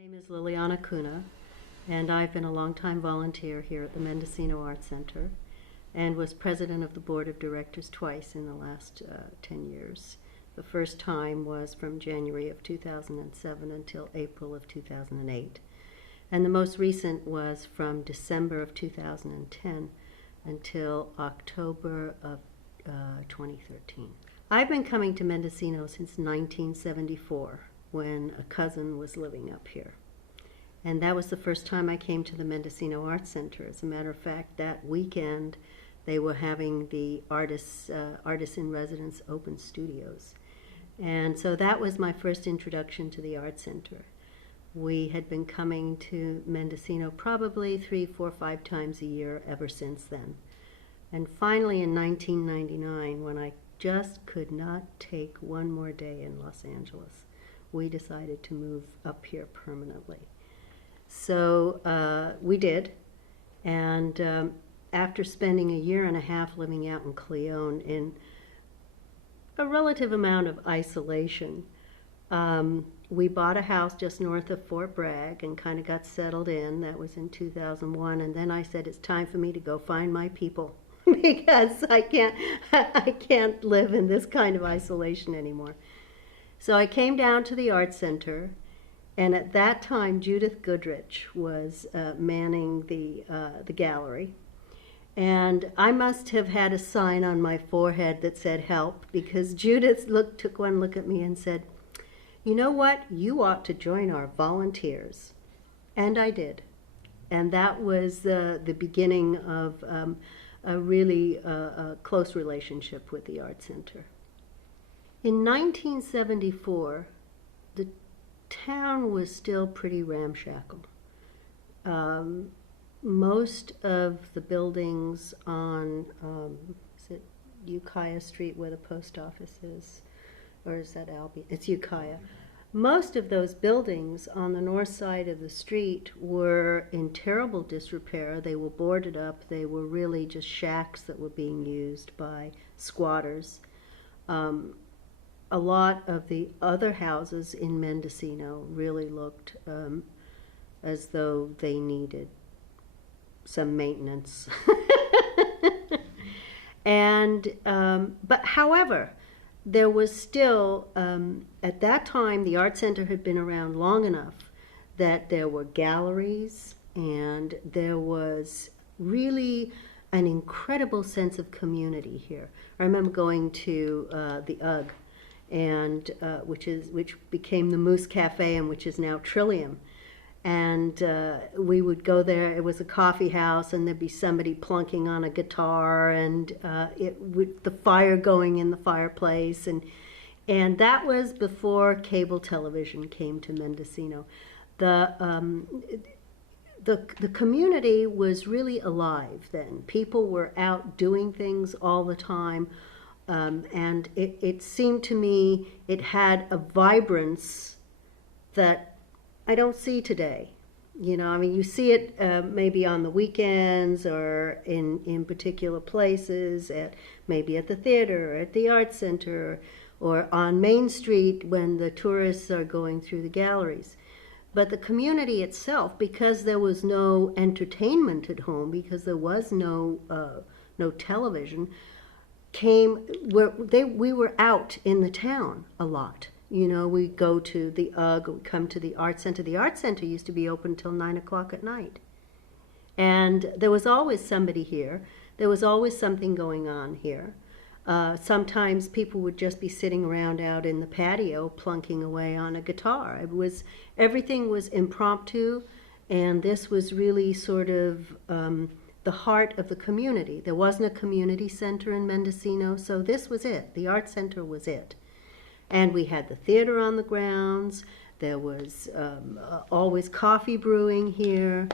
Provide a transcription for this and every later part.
name is Lillianna Kunis, and I've been a longtime volunteer here at the Mendocino Arts Center and was president of the board of directors twice in the last 10 years. The first time was from January of 2007 until April of 2008. And the most recent was from December of 2010 until October of 2013. I've been coming to Mendocino since 1974, when a cousin was living up here. And that was the first time I came to the Mendocino Arts Center. As a matter of fact, that weekend they were having the artists in residence open studios. And so that was my first introduction to the Arts Center. We had been coming to Mendocino probably 3, 4, 5 times a year ever since then. And finally in 1999, when I just could not take one more day in Los Angeles, we decided to move up here permanently. So we did, and after spending a year and a half living out in Cleone in a relative amount of isolation, we bought a house just north of Fort Bragg and kind of got settled in. That was in 2001, and then I said it's time for me to go find my people because I can't live in this kind of isolation anymore. So I came down to the Art Center, and at that time Judith Goodrich was manning the gallery. And I must have had a sign on my forehead that said help, because Judith took one look at me and said, "You know what? You ought to join our volunteers." And I did. And that was the beginning of a really close relationship with the Art Center. In 1974, the town was still pretty ramshackle. Most of the buildings on, is it Ukiah Street where the post office is? Or is that Albion? It's Ukiah. Most of those buildings on the north side of the street were in terrible disrepair. They were boarded up. They were really just shacks that were being used by squatters. A lot of the other houses in Mendocino really looked as though they needed some maintenance. And but however, there was still, at that time, the Art Center had been around long enough that there were galleries, and there was really an incredible sense of community here. I remember going to the UGG, and which became the Moose Cafe, and which is now Trillium. And we would go there. It was a coffee house, and there'd be somebody plunking on a guitar, and the fire going in the fireplace, and that was before cable television came to Mendocino. The community was really alive then. People were out doing things all the time, and it seemed to me it had a vibrance that I don't see today. You know, I mean, you see it maybe on the weekends or in particular places, maybe at the theater or at the Art Center or on Main Street when the tourists are going through the galleries. But the community itself, because there was no entertainment at home, because there was no television, we were out in the town a lot. You know, we go to the UGG, we come to the Art Center. The Art Center used to be open till 9 o'clock at night. And there was always somebody here. There was always something going on here. Sometimes people would just be sitting around out in the patio plunking away on a guitar. Everything was impromptu, and this was really sort of the heart of the community. There wasn't a community center in Mendocino, so this was it. The Art Center was it. And we had the theater on the grounds. There was always coffee brewing here.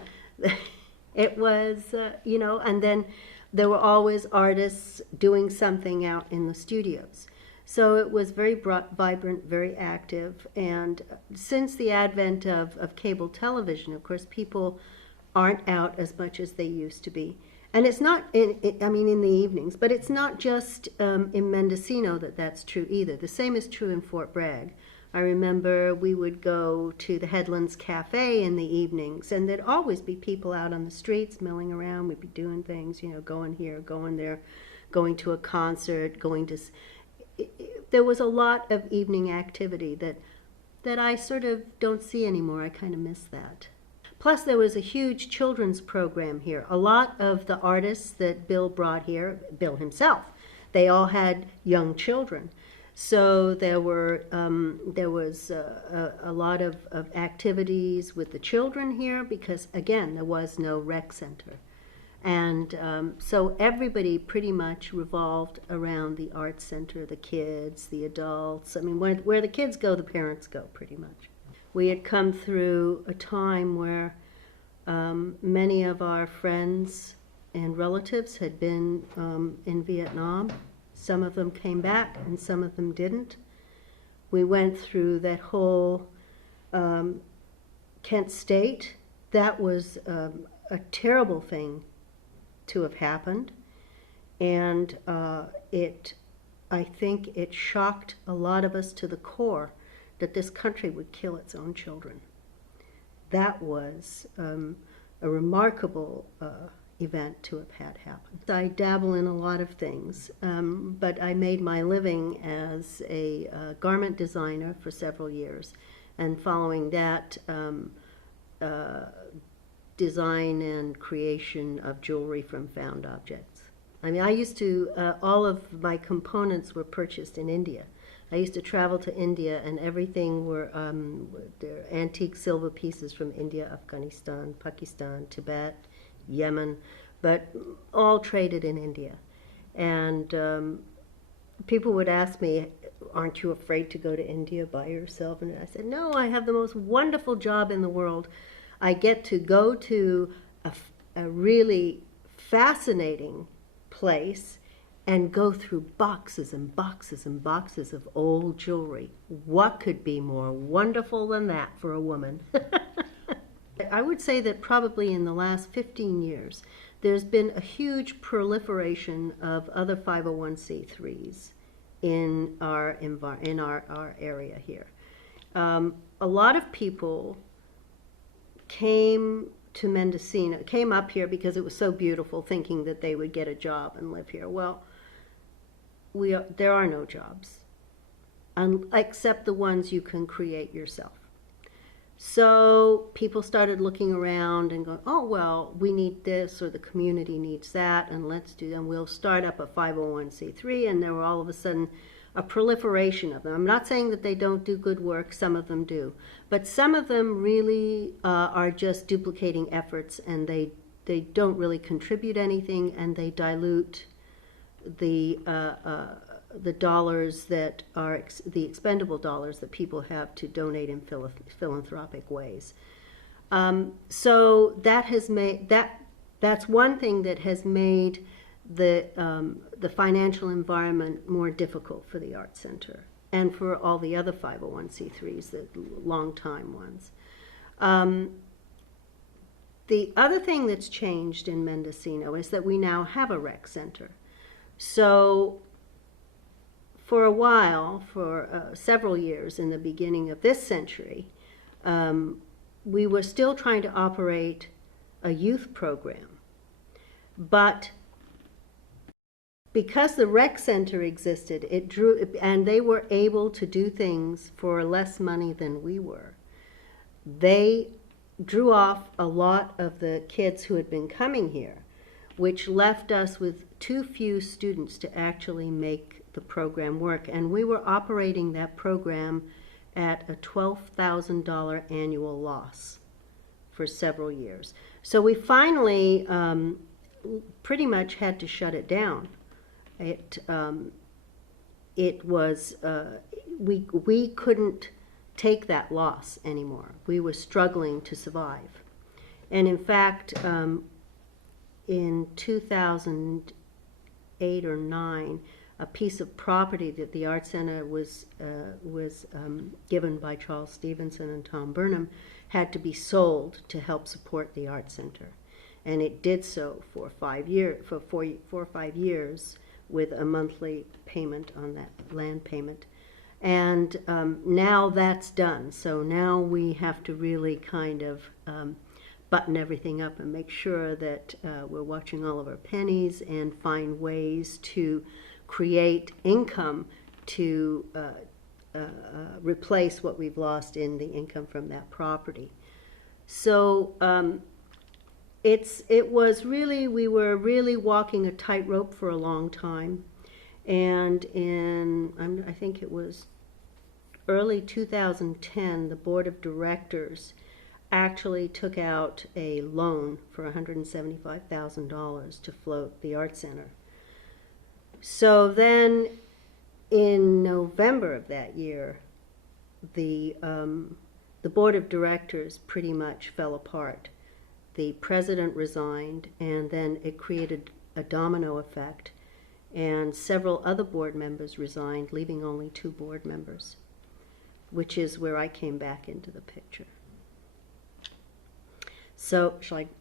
It was, you know, and then there were always artists doing something out in the studios. So it was very vibrant, very active. And since the advent of cable television, of course, people aren't out as much as they used to be. And it's not, in the evenings, but it's not just in Mendocino that's true either. The same is true in Fort Bragg. I remember we would go to the Headlands Cafe in the evenings, and there'd always be people out on the streets milling around. We'd be doing things, you know, going here, going there, going to a concert, there was a lot of evening activity that I sort of don't see anymore. I kind of miss that. Plus, there was a huge children's program here. A lot of the artists that Bill brought here, Bill himself, they all had young children. So there was a lot of activities with the children here because, again, there was no rec center. And so everybody pretty much revolved around the art center, the kids, the adults. I mean, where the kids go, the parents go pretty much. We had come through a time where many of our friends and relatives had been in Vietnam. Some of them came back and some of them didn't. We went through that whole Kent State. That was a terrible thing to have happened. And I think it shocked a lot of us to the core that this country would kill its own children. That was a remarkable event to have had happen. I dabble in a lot of things, but I made my living as a garment designer for several years, and following that, design and creation of jewelry from found objects. I mean, I used to, all of my components were purchased in India. I used to travel to India, and everything were antique silver pieces from India, Afghanistan, Pakistan, Tibet, Yemen, but all traded in India. And people would ask me, aren't you afraid to go to India by yourself? And I said, no, I have the most wonderful job in the world. I get to go to a really fascinating place and go through boxes and boxes and boxes of old jewelry. What could be more wonderful than that for a woman? I would say that probably in the last 15 years, there's been a huge proliferation of other 501c3s in our area here. A lot of people came to Mendocino, came up here because it was so beautiful, thinking that they would get a job and live here. Well, there are no jobs, except the ones you can create yourself. So people started looking around and going, oh, well, we need this, or the community needs that, and let's do them. We'll start up a 501c3, and there were all of a sudden a proliferation of them. I'm not saying that they don't do good work, some of them do, but some of them really are just duplicating efforts, and they don't really contribute anything, and they dilute the dollars that are the expendable dollars that people have to donate in philanthropic ways. So that has made that's one thing that has made the financial environment more difficult for the Art Center and for all the other 501c3s, the long-time ones. The other thing that's changed in Mendocino is that we now have a rec center. So for a while, for several years in the beginning of this century, we were still trying to operate a youth program. But because the rec center existed, it drew, and they were able to do things for less money than we were. They drew off a lot of the kids who had been coming here, which left us with too few students to actually make the program work. And we were operating that program at a $12,000 annual loss for several years. So we finally pretty much had to shut it down. It was, we couldn't take that loss anymore. We were struggling to survive. And in fact, in 2008 or 9, a piece of property that the Art Center was given by Charles Stevenson and Tom Burnham had to be sold to help support the Art Center. And it did so for 4 or 5 years with a monthly payment on that land payment. And now that's done. So now we have to really kind of button everything up and make sure that we're watching all of our pennies and find ways to create income to replace what we've lost in the income from that property. So it was really, we were really walking a tightrope for a long time. And I think it was early 2010, the board of directors actually took out a loan for $175,000 to float the art center. So then in November of that year, the board of directors pretty much fell apart. The president resigned, and then it created a domino effect, and several other board members resigned, leaving only 2 board members, which is where I came back into the picture. So,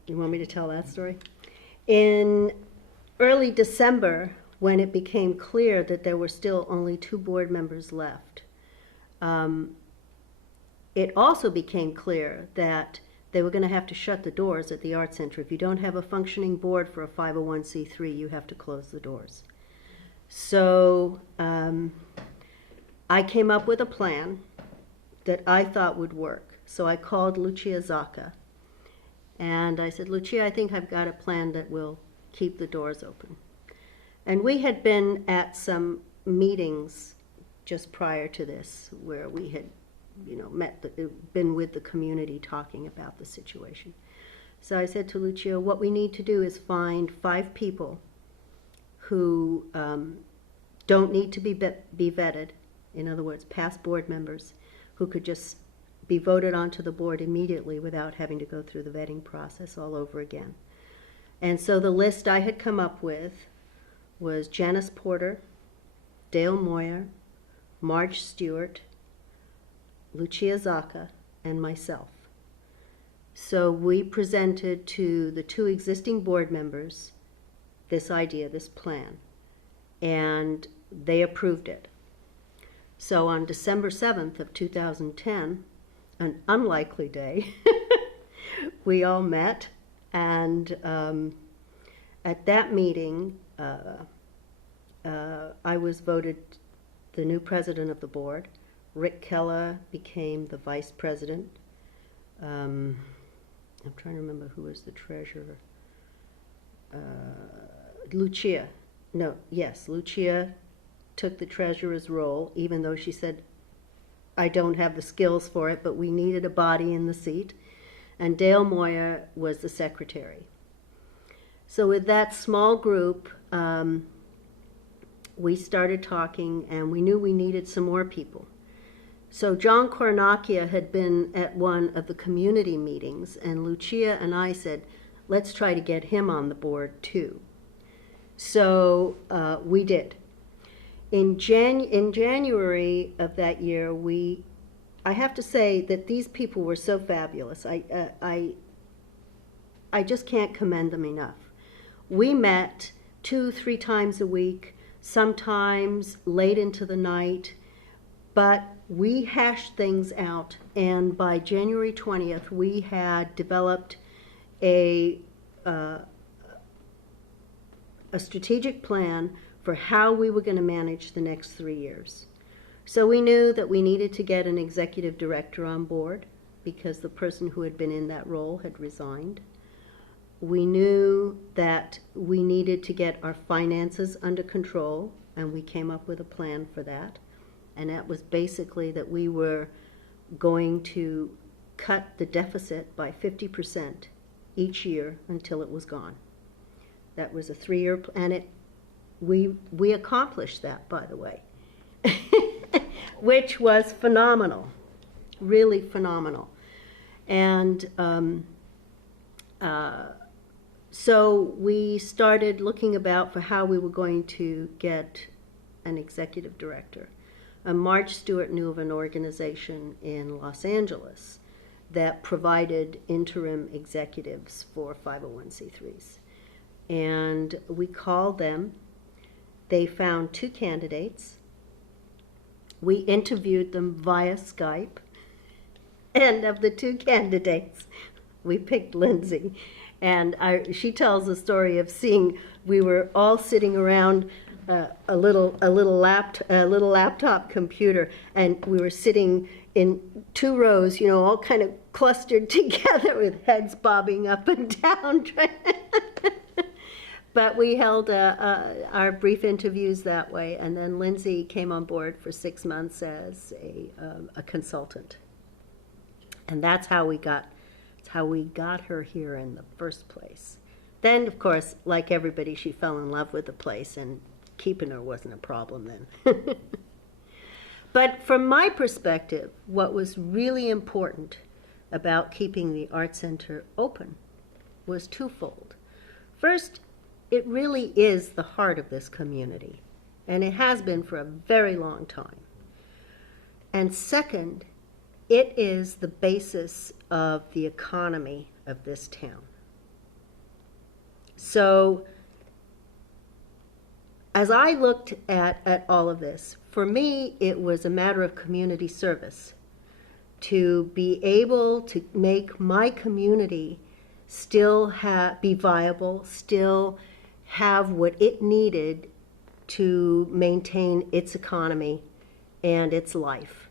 you want me to tell that story? In early December, when it became clear that there were still only 2 board members left, it also became clear that they were going to have to shut the doors at the art center. If you don't have a functioning board for a 501c3, you have to close the doors. So I came up with a plan that I thought would work. So I called Lucia Zacca, and I said, Lucia, I think I've got a plan that will keep the doors open. And we had been at some meetings just prior to this where we had, been with the community talking about the situation. So I said to Lucia, what we need to do is find 5 people who don't need to be vetted, in other words, past board members, who could just be voted onto the board immediately without having to go through the vetting process all over again. And so the list I had come up with was Janice Porter, Dale Moyer, Marge Stewart, Lucia Zacca, and myself. So we presented to the 2 existing board members this idea, this plan, and they approved it. So on December 7th of 2010, an unlikely day, we all met, and at that meeting, I was voted the new president of the board. Rick Keller became the vice president. I'm trying to remember who was the treasurer. Lucia took the treasurer's role, even though she said, I don't have the skills for it, but we needed a body in the seat. And Dale Moyer was the secretary. So with that small group, we started talking, and we knew we needed some more people. So John Cornacchia had been at one of the community meetings, and Lucia and I said, let's try to get him on the board too. So we did. In January of that year, I have to say that these people were so fabulous. I just can't commend them enough. We met 2-3 times a week, sometimes late into the night, but we hashed things out, and by January 20th, we had developed a strategic plan for how we were going to manage the next 3 years. So we knew that we needed to get an executive director on board because the person who had been in that role had resigned. We knew that we needed to get our finances under control, and we came up with a plan for that. And that was basically that we were going to cut the deficit by 50% each year until it was gone. That was a 3-year plan, and we accomplished that, by the way, which was phenomenal, really phenomenal. And so we started looking about for how we were going to get an executive director. Marge Stewart knew of an organization in Los Angeles that provided interim executives for 501c3s. And we called them. They found 2 candidates. We interviewed them via Skype, and of the two candidates, we picked Lindsay. And she tells the story of seeing, we were all sitting around a little laptop computer, and we were sitting in two rows, you know, all kind of clustered together with heads bobbing up and down. But we held our brief interviews that way, and then Lindsay came on board for 6 months as a consultant, and that's how we got her here in the first place. Then, of course, like everybody, she fell in love with the place, and keeping her wasn't a problem then. But from my perspective, what was really important about keeping the Art Center open was twofold. First, it really is the heart of this community, and it has been for a very long time. And second, it is the basis of the economy of this town. So, as I looked at all of this, for me, it was a matter of community service to be able to make my community still be viable, still have what it needed to maintain its economy and its life.